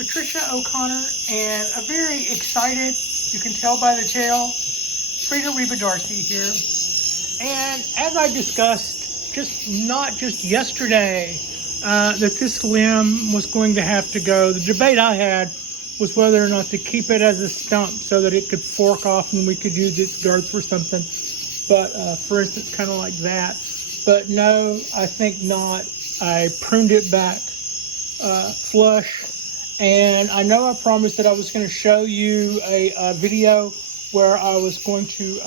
Patricia O'Connor and a very excited, you can tell by the tail, Frida Darcy here. And as I discussed, not just yesterday, that this limb was going to have to go. The debate I had was whether or not to keep it as a stump so that it could fork off and we could use its girth for something. But for instance, kind of like that. But no, I think not. I pruned it back flush. And I know I promised that I was going to show you a video where I was going to,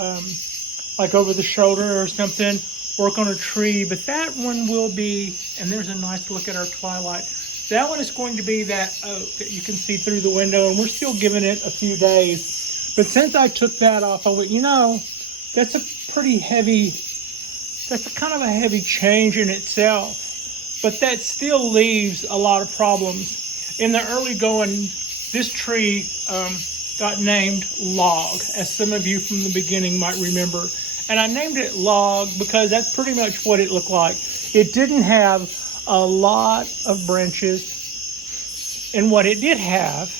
like over the shoulder or something, work on a tree. But that one will be, and there's a nice look at our twilight. That one is going to be that oak that you can see through the window, and we're still giving it a few days. But since I took that off, I went, that's a pretty heavy, that's a kind of a heavy change in itself. But that still leaves a lot of problems. In the early going, this tree got named Log, as some of you from the beginning might remember. And I named it Log because that's pretty much what it looked like. It didn't have a lot of branches, and what it did have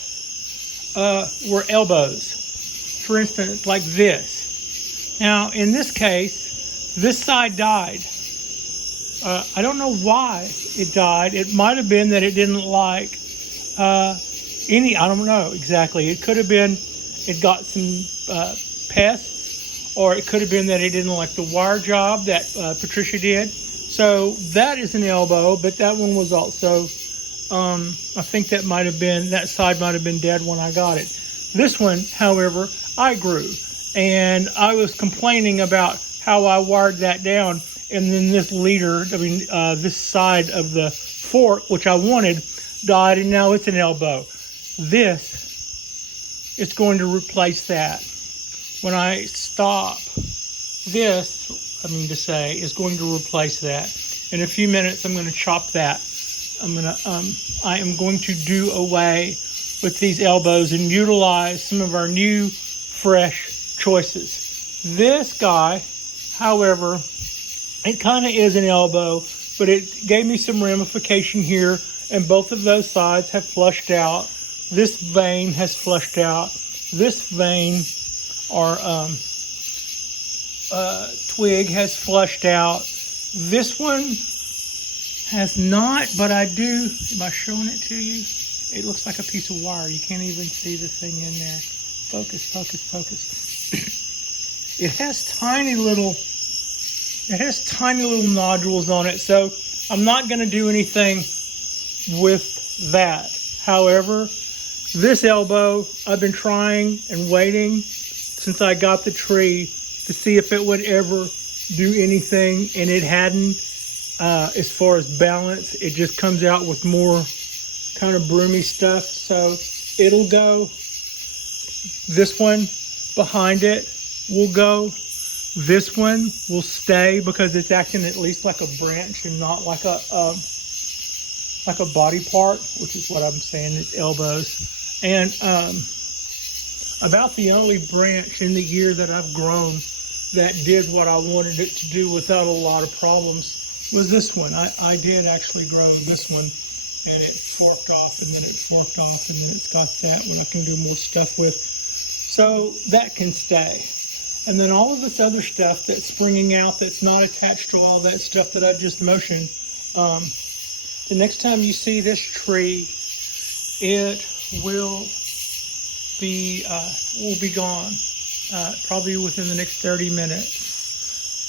were elbows. For instance, like this. Now, in this case, this side died. I don't know why it died. It might have been that it didn't like I don't know exactly. It could have been it got some pests, or it could have been that it didn't like the wire job that Patricia did. So that is an elbow, but that one was also, I think that side might have been dead when I got it. This one, however, I grew, and I was complaining about how I wired that down, and then this this side of the fork, which I wanted, died, and now it's an elbow. This is going to replace that. When I stop, this, is going to replace that. In a few minutes, I'm going to chop that. I am going to do away with these elbows and utilize some of our new, fresh choices. This guy, however, it kind of is an elbow, but it gave me some ramification here, and both of those sides have flushed out. This vein has flushed out. This vein or twig has flushed out. This one has not, but I do. Am I showing it to you? It looks like a piece of wire. You can't even see the thing in there. Focus, focus, focus. It has tiny little nodules on it, so I'm not going to do anything with that. However, this elbow, I've been trying and waiting since I got the tree to see if it would ever do anything, and it hadn't. As far as balance, it just comes out with more kind of broomy stuff. So it'll go. This one behind it will go. This one will stay because it's acting at least like a branch and not like a body part, which is what I'm saying. It's elbows. And about the only branch in the year that I've grown that did what I wanted it to do without a lot of problems was this one. I did actually grow this one, and it forked off, and then it forked off, and then it's got that one I can do more stuff with. So that can stay. And then all of this other stuff that's springing out that's not attached to all that stuff that I just motioned, the next time you see this tree, it will be gone, probably within the next 30 minutes.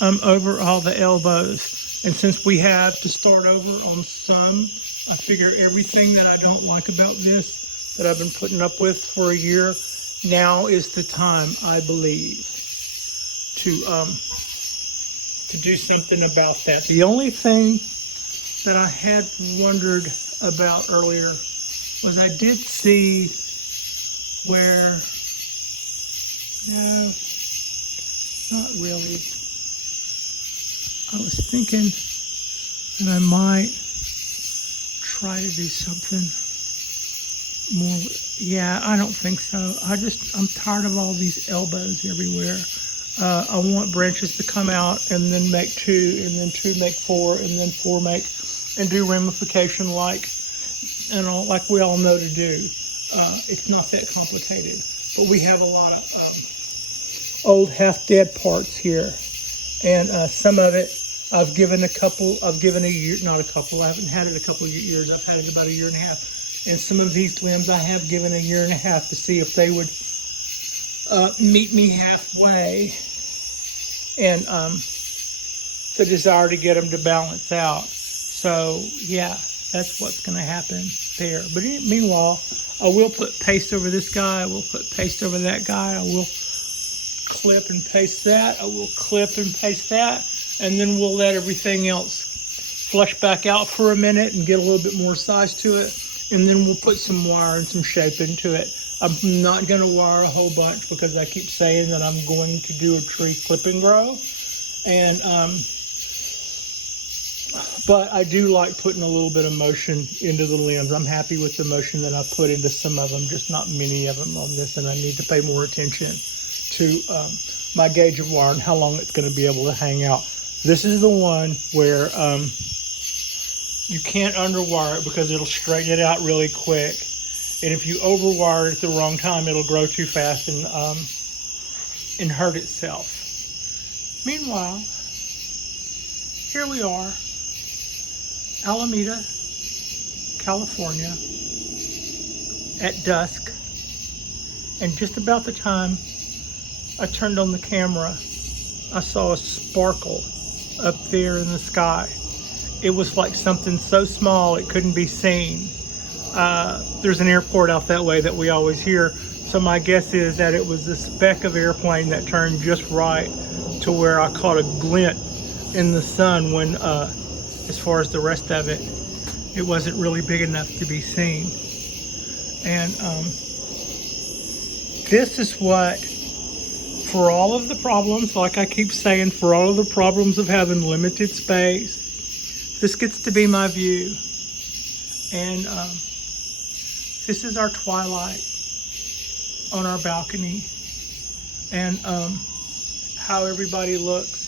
I'm over all the elbows, and since we have to start over on some, I figure everything that I don't like about this, that I've been putting up with for a year, now is the time, I believe, to do something about that. The only thing that I had wondered about earlier was I did see where, no, not really. I was thinking that I might try to do something more. Yeah, I don't think so. I'm tired of all these elbows everywhere. I want branches to come out and then make 2, and then 2 make 4, and then 4 make, and do ramification like like we all know to do. It's not that complicated, but we have a lot of old half-dead parts here, and some of it I've given a year, not a couple, I haven't had it a couple of years, I've had it about 1.5 years, and some of these limbs I have given 1.5 years to see if they would meet me halfway, and the desire to get them to balance out. So yeah, that's what's going to happen there. But meanwhile, I will put paste over this guy, I will put paste over that guy, I will clip and paste that, I will clip and paste that, and then we'll let everything else flush back out for a minute and get a little bit more size to it, and then we'll put some wire and some shape into it. I'm not going to wire a whole bunch because I keep saying that I'm going to do a tree clip and grow, and but I do like putting a little bit of motion into the limbs. I'm happy with the motion that I put into some of them, just not many of them on this, and I need to pay more attention to my gauge of wire and how long it's going to be able to hang out. This is the one where you can't underwire it because it'll straighten it out really quick. And if you overwire it at the wrong time, it'll grow too fast and hurt itself. Meanwhile, here we are, Alameda, California, at dusk. And just about the time I turned on the camera, I saw a sparkle up there in the sky. It was like something so small it couldn't be seen. There's an airport out that way that we always hear, so my guess is that it was a speck of airplane that turned just right to where I caught a glint in the sun when, as far as the rest of it, it wasn't really big enough to be seen. And this is what, for all of the problems, like I keep saying, for all of the problems of having limited space, this gets to be my view. And this is our twilight on our balcony, and how everybody looks.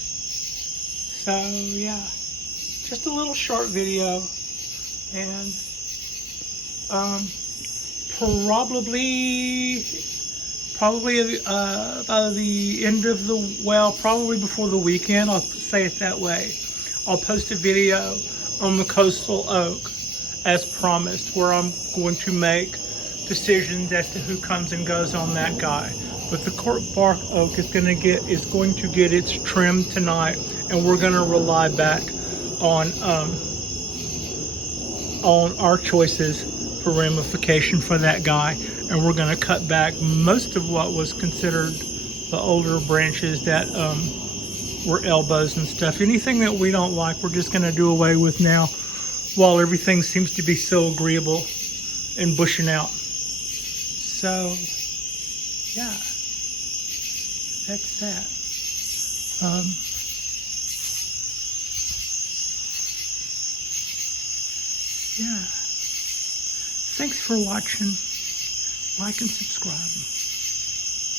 So yeah, just a little short video, and probably by the end of the, well, probably before the weekend, I'll say it that way, I'll post a video on the coastal oak as promised, where I'm going to make decisions as to who comes and goes on that guy. But the Cork Bark Oak is going to get its trim tonight, and we're going to rely back on our choices for ramification for that guy, and we're going to cut back most of what was considered the older branches that were elbows and stuff. Anything that we don't like, we're just going to do away with now, while everything seems to be so agreeable and bushing out. So yeah, that's that. Yeah, thanks for watching. Like and subscribe.